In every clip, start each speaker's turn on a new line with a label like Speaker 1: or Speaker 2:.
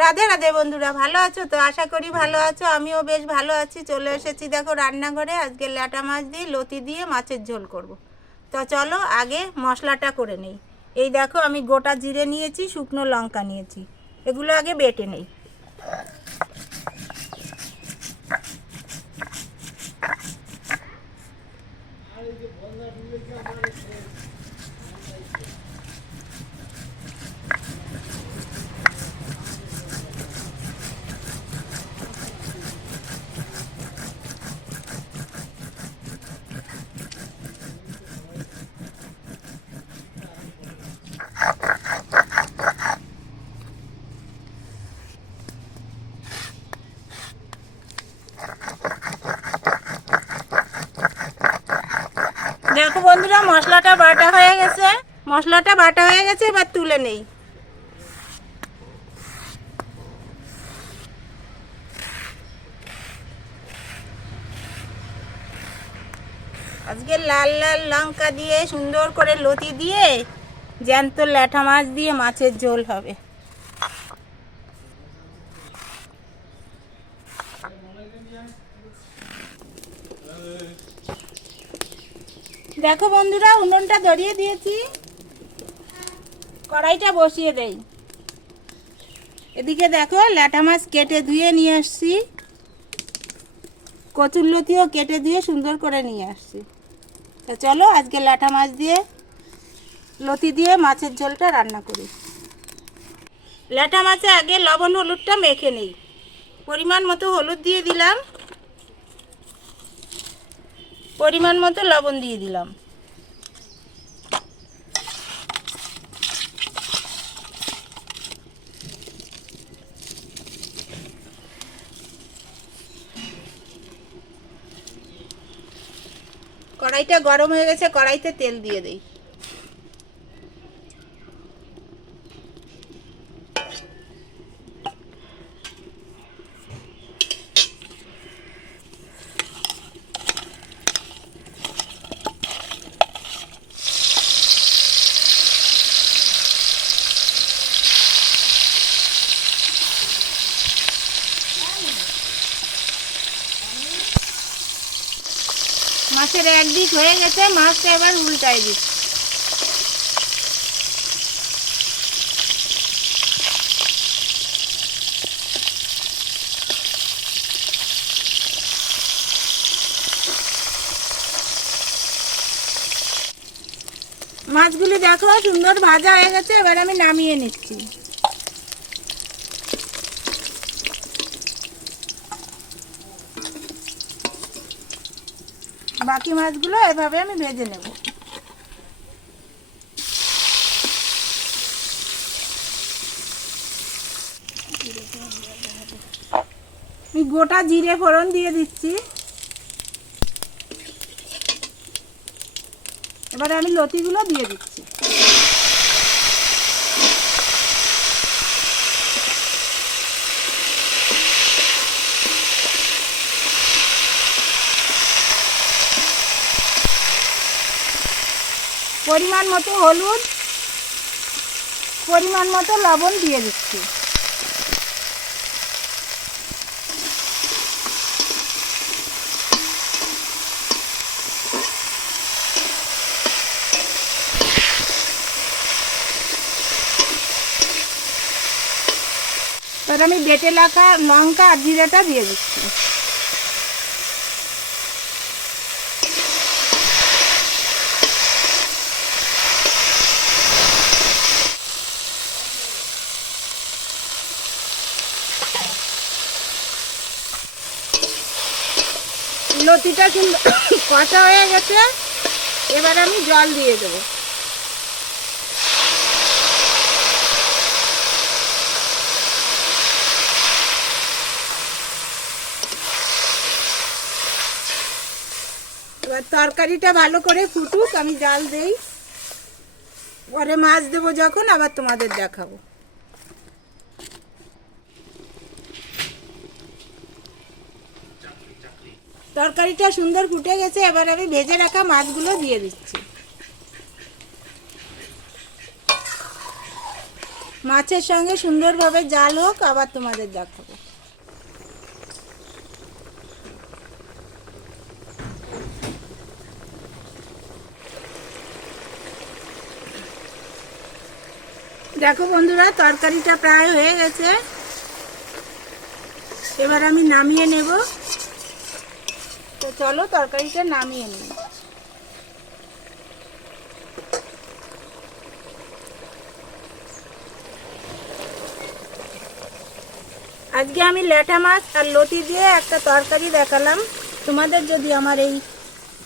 Speaker 1: রাধে রাধে বন্ধুরা, ভালো আছো? তো আশা করি ভালো আছো, আমিও বেশ ভালো আছি। চলে এসেছি দেখো রান্নাঘরে, আজকে ল্যাটা মাছ দিয়ে, লতি দিয়ে মাছের ঝোল করব। তো চলো আগে মশলাটা করে নেই। এই দেখো আমি গোটা জিরে নিয়েছি, শুকনো লঙ্কা নিয়েছি। এগুলো আগে বেটে নেই। দেখো বন্ধুরা, মশলাটা বাটা হয়ে গেছে। মশলাটা বাটা হয়ে গেছে, এবার তুলে নেই। আজকে লাল লাল লঙ্কা দিয়ে, সুন্দর করে লতি দিয়ে, জ্যান্ত ল্যাঠা মাছ দিয়ে মাছের ঝোল হবে। দেখো বন্ধুরা, উনুনটা ধরিয়ে দিয়েছি। কড়াইটা বসিয়ে দেই। এদিকে দেখো, ল্যাটা মাছ কেটে ধুয়ে নিয়ে আসছি। কচুর লতিও কেটে দিয়ে সুন্দর করে নিয়ে আসছি। তো চলো, আজকে ল্যাটা মাছ দিয়ে, লতি দিয়ে মাছের ঝোলটা রান্না করি। ল্যাটা মাছে আগে লবণ হলুদটা মেখে নেই। পরিমাণ মতো হলুদ দিয়ে দিলাম। পরিমাণ মতো লবণ দিয়ে দিলাম। কড়াইটা গরম হয়ে গেছে কড়াইতে তেল দিয়ে দেই। মাছের একদিক হয়ে গেছে মাছটা এবার উল্টাই দিচ্ছি। মাছগুলি দেখো, সুন্দর ভাজা হয়ে গেছে, এবার আমি নামিয়ে নিচ্ছি। বাকি মাছগুলো এভাবে আমি ভেজে নেব। আমি গোটা জিরে ফোড়ন দিয়ে দিচ্ছি। এবারে আমি লতিগুলো দিয়ে দিচ্ছি। পরিমাণ মতো হলুদ, পরিমাণ মতো লবণ দিয়ে দিচ্ছি। এবার আমি বেটে রাখা লঙ্কা আর জিরেটা দিয়ে দিচ্ছি। লতিটা কিন্তু কষা হয়ে গেছে। এবার আমি জল দিয়ে দেবো। এবার তরকারিটা ভালো করে ফুটুক, আমি জাল দেই। পরে মাছ দেবো যখন, আবার তোমাদের দেখাবো। তরকারিটা সুন্দর ফুটে গেছে, এবার আমি ভেজে রাখা মাছগুলো দিয়ে দিচ্ছি। মাছের সঙ্গে সুন্দরভাবে জাল হোক, আবার তোমাদের দেখাবো। দেখো বন্ধুরা, তরকারিটা প্রায় হয়ে গেছে। এবার আমি নামিয়ে নেব। তো চলো তরকারিটা নামিয়ে নিই। আজকে আমি ল্যাটা মাছ আর লতি দিয়ে একটা তরকারি দেখালাম। তোমাদের যদি আমার এই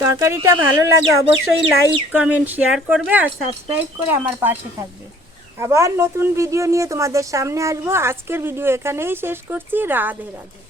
Speaker 1: তরকারিটা ভালো লাগে, অবশ্যই লাইক, কমেন্ট, শেয়ার করবে আর সাবস্ক্রাইব করে আমার পাশে থাকবে। আবার নতুন ভিডিও নিয়ে তোমাদের সামনে আসব। আজকের ভিডিও এখানেই শেষ করছি। রাধে রাধে।